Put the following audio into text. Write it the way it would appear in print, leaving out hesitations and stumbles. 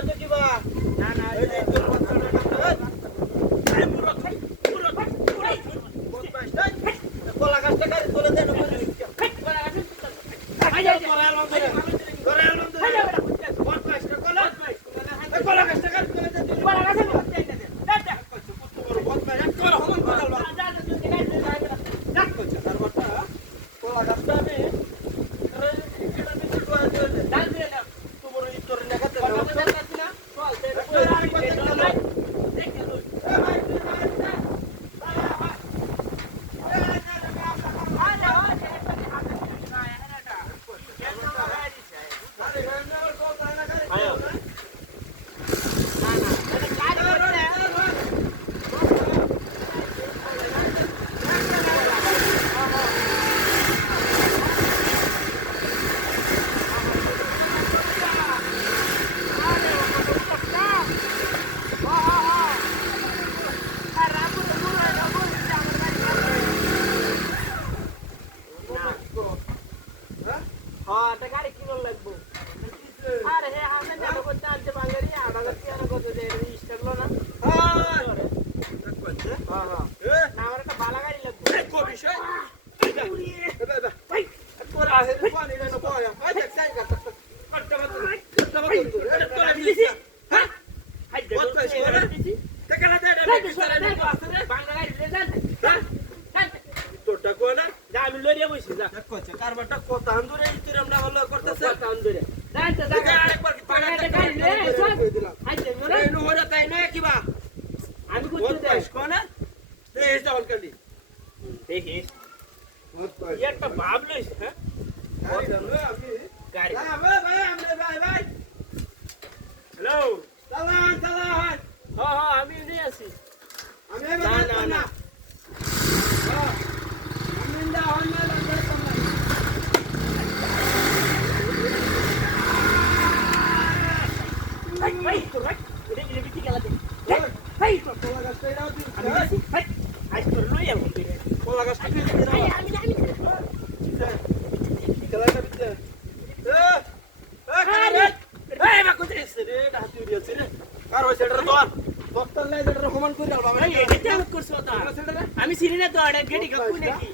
হয়তো কিবা না না এই যে তোর বাচ্চাটা এই পুরো কলা গাছটা গাড়ি তোলে দেন কলা গাছটা গাড়ি তোলে দেন কলা গাছটা আমি তোমার তোর নেগাতে হ্যাঁ তা গাড়ি কিনল লাগবো আরে হে আমি যাবো করতে আনতে বাঙালি আড়া কি আর কত যে স্টেবল না হ্যাঁ হ্যাঁ না আমার একটা ভালো গাড়ি লাগবে কো বিষয় ভাই তোর আহে পানি রে না বয়া আই দেখ সাই কাট কাটটা বাদ কাটটা বাদ তোর দিছি হ্যাঁ হাই বত পাইছ করে টাকা দে বাংলা গাড়ি দে জান তোরটা কো না যা আমি লরিয়া বইছি যা কচ্ছে কারবারটা কত আন্দরে ইতিরাম না হলো করতেছে কত আন্দরে জান তো দেখা আরেকবার কি বাংলা গাড়ি রে সব হাই দে মোরে এই নো হরা তাই না কিবা আমি বত করতে পাইছ কো না এই ডাউন করলি দেখিস বত পাইছ একটা ভাব লইছ হ্যাঁ গাড়ি ভাই আমরা ভাই হ্যালো চালান হ্যাঁ হ্যাঁ আমি নিয়ে আসি আমি না না না আমি না হন না লাগবে তোমরা ভাই তো ভাই এটা কি বিটি গেলা দে ভাই তো কলা গাছটা এরাও দিন আমি দিছি ভাই আজ তোর লই আম দিরে কলা গাছটা দিন ভাই আমি না খেলাটা বিতে এই বা কোথায় এসে রে হাতি উড়িয়েছে রে কার হইছে এটা তোর দত্তর লাই এটা রহমান কইরাল বাবা ভাই এটা কেন করছ তা আমি চিনি না তো এটা গেটি কাকু নাকি